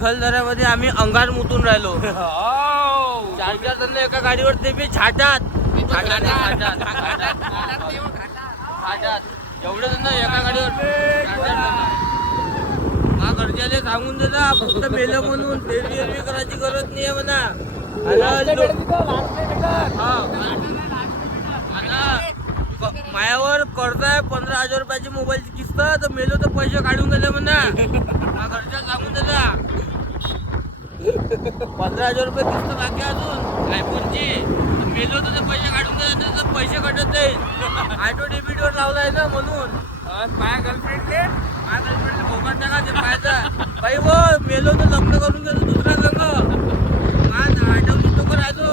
चिखलदऱ्यामध्ये आम्ही अंगार मुतून राहिलो. 4 जण एका गाडीवर, ते बी छाटात एवढे जण एका गाडीवर. हा घरच्याले सांगून दे ना, फक्त मेलं म्हणून फेरवी करायची गरज नाही आहे म्हणा. मायावर कर्ज आहे 15,000 रुपयाची मोबाईलची किस्त, तर मेलो तर पैसे काढून गेले म्हणा. हा घरच्या सांगून दे ना. 15,000 रुपये किस्त बाकी अजून आयफोनची, मेलो तर पैसे काढून गेले तर पैसे कटत जाईल. ऑटो डेबिटवर लावलाय ना म्हणून. माझ्या गर्लफ्रेंडले मोबाईल टाका ते पाहायचा. बाई वो मेलो तर लग्न करून गेलो दुसरा संघ. आठवणी तो राहतो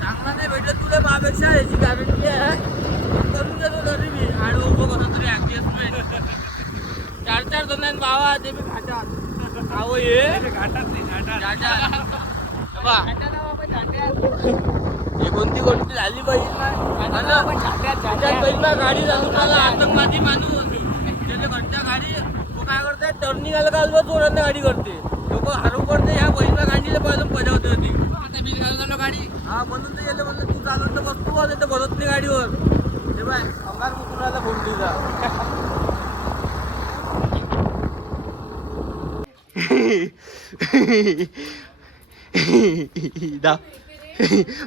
चांगला नाही भेटलं तुला. मापेक्षा याची गॅरंटी आहे. करून गेलो तरी मी आडवं उभं कसं तरी ऍडजस्टमेंट. 4 जण आहेत बाबा, ते मी घाटात. अहो ये घाटात नाही, ही कोणती गोष्ट झाली पाहिजे गाडी जाऊन आतंकवादी माणूस त्याच्या घरच्या गाडी तो काय करते, टर्निंग आलं का जोरांना गाडी करते. लोक हरवू पडते. ह्या बहिणीला गाडीला पाहिजे बजावते होती गाडी. हा म्हणून ते गेले म्हणलं तू चालवत तर बसतो बा, ते भरत नाही गाडीवर. ते बाय अंगार मुतुराला फोडलीचा.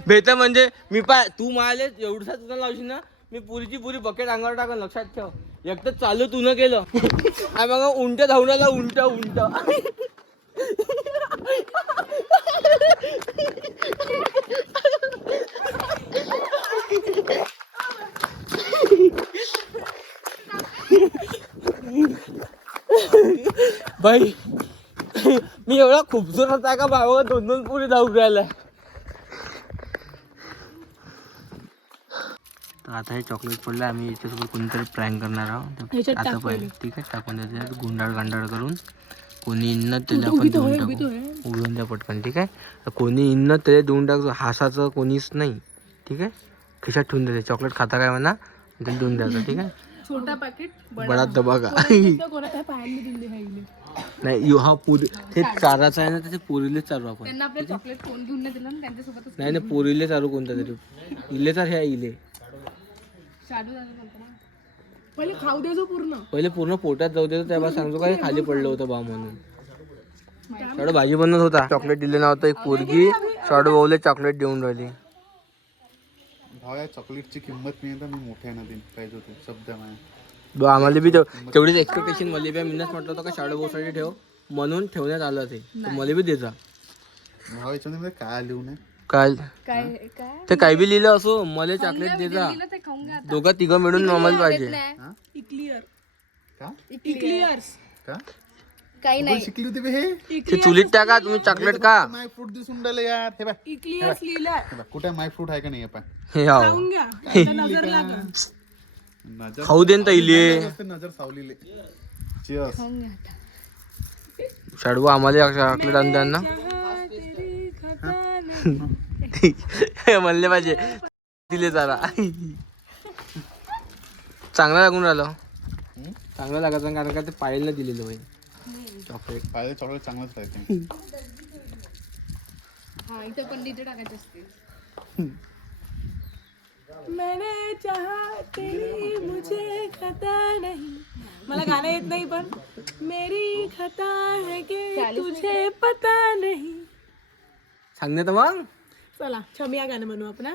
बेटा म्हणजे मी पाय तू माले एवढसा तुला लावशील ना, मी पुरीची पुरी बकेट अंगावर टाकन. लक्षात ठेव. एक तर चालू तू न केलं मग उंट धावण्याला उंट उंट. बाई मी एवढा खूपसूरत आहे का भावा, 2-2 पुरी धावून राहिला. तर आता हे चॉकलेट पडलं. आम्ही याच्यासोबत कोणीतरी प्रँक करणार आहोत. आता पहिले ठीक आहे टाकून द्यायचं. गुंडाळ गांडाळ करून कोणी इन्नत त्याला आपण देऊन टाकू. उघडून द्या पटकन ठीक आहे. तर कोणी इन्नत त्याला देऊन टाकतो. हसाचं कोणीच नाही ठीक आहे. खिशात ठेवून द्यायचं. चॉकलेट खाता काय म्हणा त्याला देऊन द्यायचं ठीक आहे. छोटा पॅकेट बडा डबा का नाही. हा पुरी ते चाराचा आहे ना, त्याचे पोरीले चालू आपण. नाही नाही पोरीले चालू कोणता तरी इले चार. ह्या इले पहिले खाऊ द्यायचो पूर्ण. पहिले पूर्ण पोटात जाऊ देतो. तेव्हा सांगतो काय खाली पडलं होतं बा म्हणून. शाडू भाजी बनवत होता. चॉकलेट दिले नव्हतं. एक पोरगी शाडू भाऊले चॉकलेट देऊन राहिली. भावा चॉकलेटची किंमत नाही तर मी मोठ्या ना दिन पाहिजे होते शब्द माझ्या. आम्हाला बी तेवढीच एक्सपेक्टेशन. मला बी मीनच म्हटलं होतं का शाडू भाऊसाठी ठेव म्हणून ठेवण्यात आलं ते. मला बी देजा भावा. याच्यामध्ये काय लिहून आहे काय ते काय बी लिहिलं असो मला चॉकलेट देजा. दोघं तिघं मिळून आम्हाला पाहिजे. काही नाही शिकली होती बे हे. ते चुलीत टाका तुम्ही चॉकलेट का. माय फ्रूट दिसून राहिलं यार. हे बघ इक्लियर्स लिहिलंय. कुठे माय फ्रूट आहे का नाही. हे खाऊन घ्या. आता नजर लागल. नजर खाऊ देन तर इले. नजर सावलीले. चिअर्स. खाऊन घ्या आता. शाडू आम्हाला चॉकलेट आणून द्या ना. म्हणले पाहिजे दिले जरा. चांगला लागून राहिलं. चांगलं लागायचं कारण का ते पायलला दिलेलं बाई चॉकलेट. पाहिजे चॉकलेट चांगलंच राहते. हा इथं पण डिटेल टाकायचे असते. मैंने चाहा तेरी मुझे खता नहीं. मला गाणं येत नाही पण मेरी खता है कि तुझे पता नहीं. सांगणे तर मग. चला छमिया गाणं म्हणू आपण.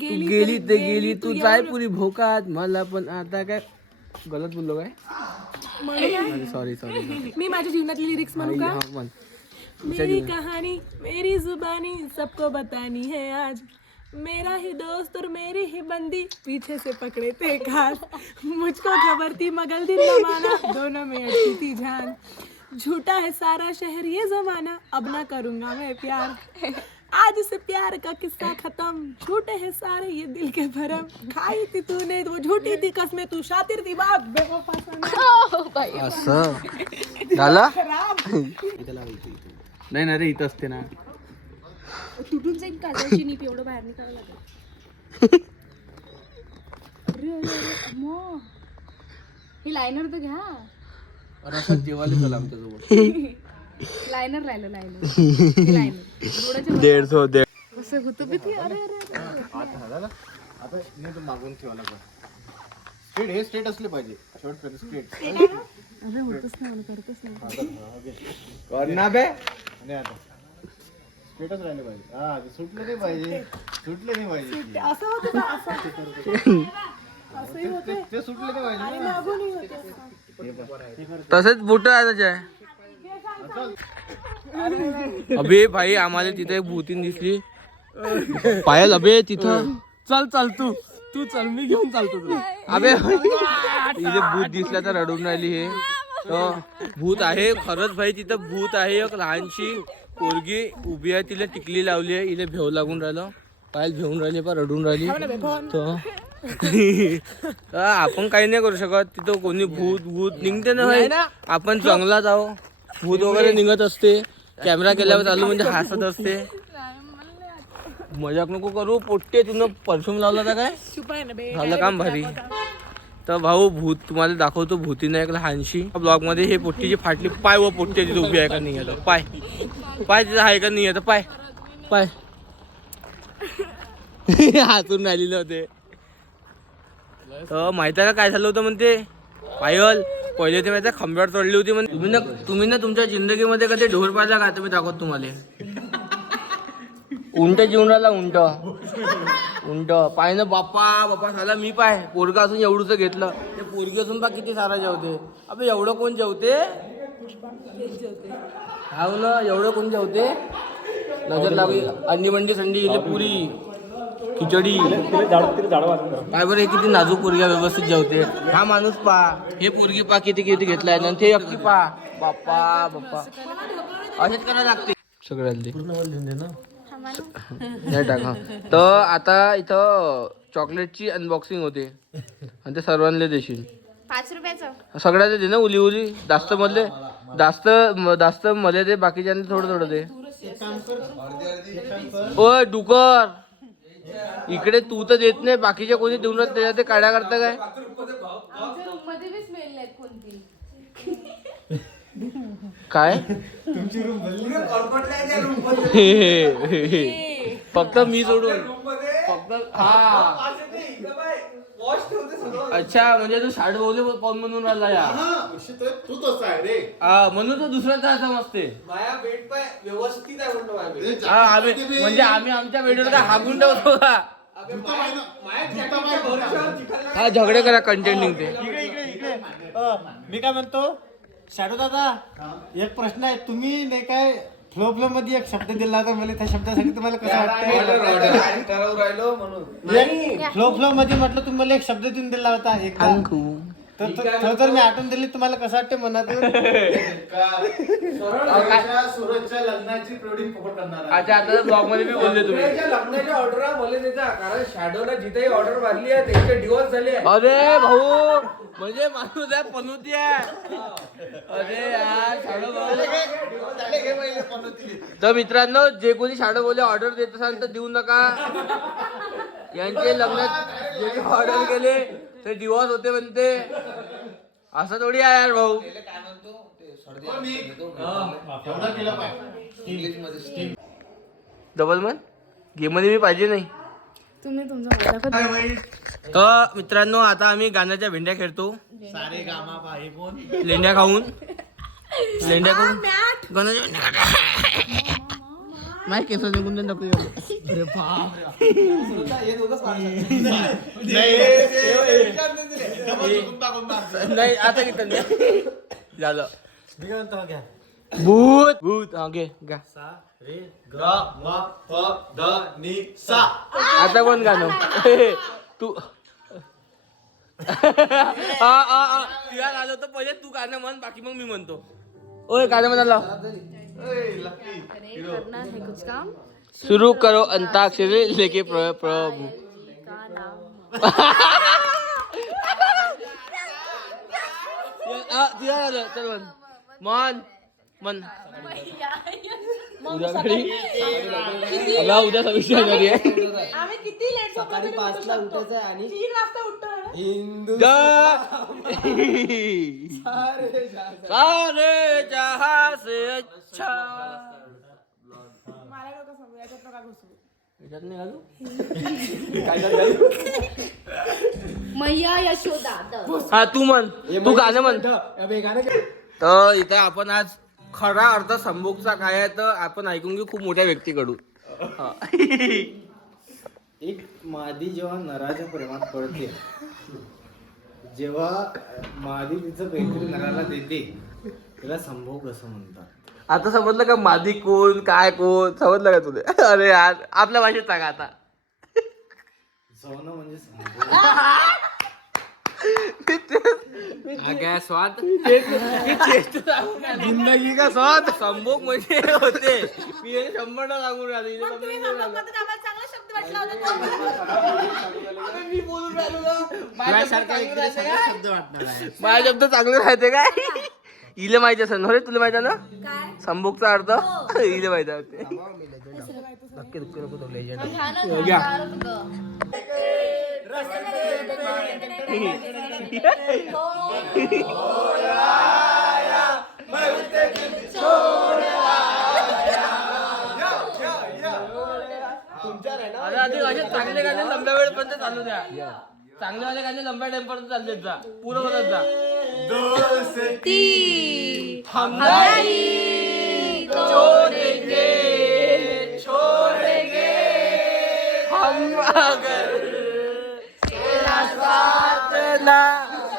गेली ते गेली तू जाय पुरी भोकात. मला पण आता काय गलत बोललो काय. Sorry sorry. मी माझ्या जीवनातली लिरिक्स म्हणू का. मेरी कहानी मेरी जुबानी सबको बतानी है आज. मेरा ही दोस्त और मेरी ही बंदी पीछे से पकड़े थे घास. मुझको खबर थी मगर दिल न माना. दोनों में अटकी थी जान. झूठा है सारा शहर ये जमाना. अब ना करूँगा मैं प्यार. आज से प्यार का किस्सा खत्म. झूठे हैं सारे ये दिल के भरम. खाई थी तूने वो झूठी थी कसमें. तू शातिर थी बात बेवफा सनम. असं झालं. नाही ना रे इथं असते ना. तुटून जाईल काजळची नीप. एवढं बाहेर निघायला लागेल. हे लायनर तर घ्या. रसात जेवायला चला आमच्यासोबत. लायनर राहिलं लायनर 150 कसं होतं बी ते. अरे आता नाही तर मागून ठेवायला पण स्ट्रेट हे स्ट्रेट असले पाहिजे शेवटपर्यंत स्ट्रेट अरे होतच नाही करतच नाही. करना बे. आणि आता स्ट्रेटच राहिले पाहिजे. हा ते सुटले नाही पाहिजे ते असं होतं का असं असंही होते ते सुटले नाही पाहिजे आणि मागूनही होते. तसेच बुट आहे. अबे भाई आम्हाला तिथे एक भूतीन दिसली. पायल अबे तिथं चल तू चल मी घेऊन चालतो तुला. अबे इथे भूत दिसल्या तर रडून राहिली. हे तर भूत आहे खरंच भाई. तिथं भूत आहे. एक लहानशी पोरगी उभी आहे. तिला टिकली लावली आहे. इले भेव लागून राहिलं. पायल भेवून राहिली पण रडून राहिली. तर आपण काही नाही करू शकत. तिथं कोणी भूत निघते ना भाई. आपण जंगलात आहो. भूत वगैरे निघत असते. कॅमेरा केल्यावर चालू म्हणजे हसत असते. मजाक नको करू. पोट्टे तुला परफ्यूम लावला होता काय झालं काम भारी. तर भाऊ भूत तुम्हाला दाखवतो. भूतीनं एक लहानशी ब्लॉग मध्ये हे पोट्टीची फाटली पाय व पोट्टी तिथे उभी आहे का नाही आता पाय तिथं आहे का नाही आता पाय हातून राहिलेले होते. तर माहिती आहे का काय झालं होतं म्हणते पायल. पहिले ते माहिती खांब्यावर चढली होती म्हणजे तुम्ही ना तुमच्या जिंदगीमध्ये कधी ढोर पाहिला का तुम्ही दाखवत तुम्हाला. उंट जीवन राहिला उंट पाय ना बाप्पा झाला. मी पाय पोरगा असून एवढंच घेतलं. ते पोरगी असून बा किती सारा जेवते. अबे एवढं कोण जेवते. हाव ना एवढं कोण जेवते. नजर लागली अंडी मंडी संडी इले पुरी खिचडी काय बरं. किती नाजूक पोरगी व्यवस्थित जेवते. हा माणूस पा हे पोरगी पा किती घेतलाय ना ते अक्की पा बाप्पा असेच करायला लागते सगळ्याला. नाही टाका. तर आता इथं चॉकलेटची अनबॉक्सिंग होते आणि ते सर्वांना देशील 5 रुपयाचं सगळ्याचे दे ना. उली जास्त मध्ये दे. बाकीच्यांना थोडं दे. ओ डुकर इकडे तू तर देत नाही. बाकीच्या कोणी देऊन त्याच्यात ते काड्या करता काय. काय तुमची रूम फक्त मी सोडून फक्त हा अच्छा म्हणजे तू शाळेत बोलले पाऊन म्हणून राहिला या. तू तसा आहे रे. म्हणून तो दुसऱ्याचा असा मस्ते माया बेड पाय व्यवस्थित आहे म्हणतो. आम्ही म्हणजे आम्ही आमच्या बेडवर काय हागून ठेवतो का. हा झगडे करा कंटेंट निघते. इकडे मी काय म्हणतो शाडू दादा एक प्रश्न आहे. तुम्ही नाही काय फ्लो मध्ये एक शब्द दिला होता मला. त्या शब्दासाठी तुम्हाला कसं वाटतं. फ्लो मध्ये म्हटलं तुम्हाला एक शब्द देऊन दिला होता एकदा. तर मी आठवण दिली तुम्हाला कसं वाटतं मनातून. सुरतच्या लग्नाची प्रोडिंग फुकट करणार. अच्छा आता ब्लॉग मध्ये मी बोलले तुम्ही लग्नाच्या ऑर्डर मला देता कारण शॅडोला जिथेही ऑर्डर मारली आहे त्यांचे डिवोर्स झाले. अरे भाऊ म्हणजे माणूस आहे पनोती आहे. अरे यार शाडो भाऊ. तर मित्रांनो जे कोणी शाडो बोले ऑर्डर देत असाल तर देऊ नका. यांचे लग्नात जे ऑर्डर केले ते डिवोर्स होते म्हणते. असं थोडी आहे यार भाऊ. डबल मन गेम मध्ये मी पाहिजे नाही. तुम्ही तुमचा तर मित्रांनो आता आम्ही गाण्याच्या भेंड्या खेळतो. सारे गामा पाही कोण लेंड्या खाऊन गाण्याच्या भेंड्या माय केस निघून टाकतो. अरे बाप नाही आता किती झालं. मी काय म्हणतो घ्या. भूत हा घे गा. रे ग म प द नि सा. आता कोण गाणं तू तिला आलो तर पहिले तू गाणं म्हण बाकी मग मी म्हणतो. ओय गाणं म्हणाला करना है कुछ काम सुरू करो अंताक्षरी लेके प्रभू. तिला आलं चल म्हण मन उद्या घरी उद्या 26 जानेवारी आहे. आम्ही किती लेट सकाळी 5ला उठायचं आहे आणि 3 वाजता उठतो. हिंदू सारे जहां से अच्छा. मला नको सांगू, याच्यात नका घुसू. याच्यात नाही घालू? मैया यशोदा हा तू म्हण, तू गाणं म्हण. अबे गाणं काय? तर इथे आपण आज खरा अर्थ संभोगचा काय आहे तर आपण ऐकून घेऊ खूप मोठ्या व्यक्तीकडून. हा. एक मादी जेव्हा नराच्या प्रेमात पडते, जेव्हा मादी तिचं काहीतरी नराला देते, त्याला संभोग असं म्हणतात. आता समजलं का मादी कोण काय कोण समजलं का तुला? अरे यार आपल्या भाषेत सांगा आता. जवणं म्हणजे संभोग. स्वाद जिंदगी का स्वाद संभोग म्हणजे होते. मी 100 सांगून राहिलो. तुम्ही संभोग म्हणतात, आम्हाला चांगला शब्द वाटला होता. मी बोलून राहिलो ना. माझा तुझ्यासारखा व्यक्तीला सगळे शब्द वाटणार आहे. शब्द चांगले राहते काय? इले माहिती असेल ना रे, तुला माहिती आहे ना काय संभोगचा अर्थ? इले माहिती आहे. असे चांगले गाणे लंब्या वेळपर्यंत चालू द्या. चांगले वाले गाणे लंब्या टाइम पर्यंत चालू देत जा, पुरं होत जा. ती हमारी छोड़ेंगे छोड़ेंगे हम अगर तेरा साथ ना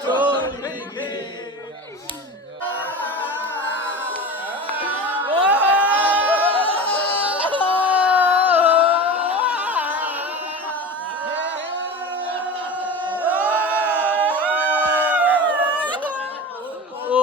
छोड़ेंगे. ओ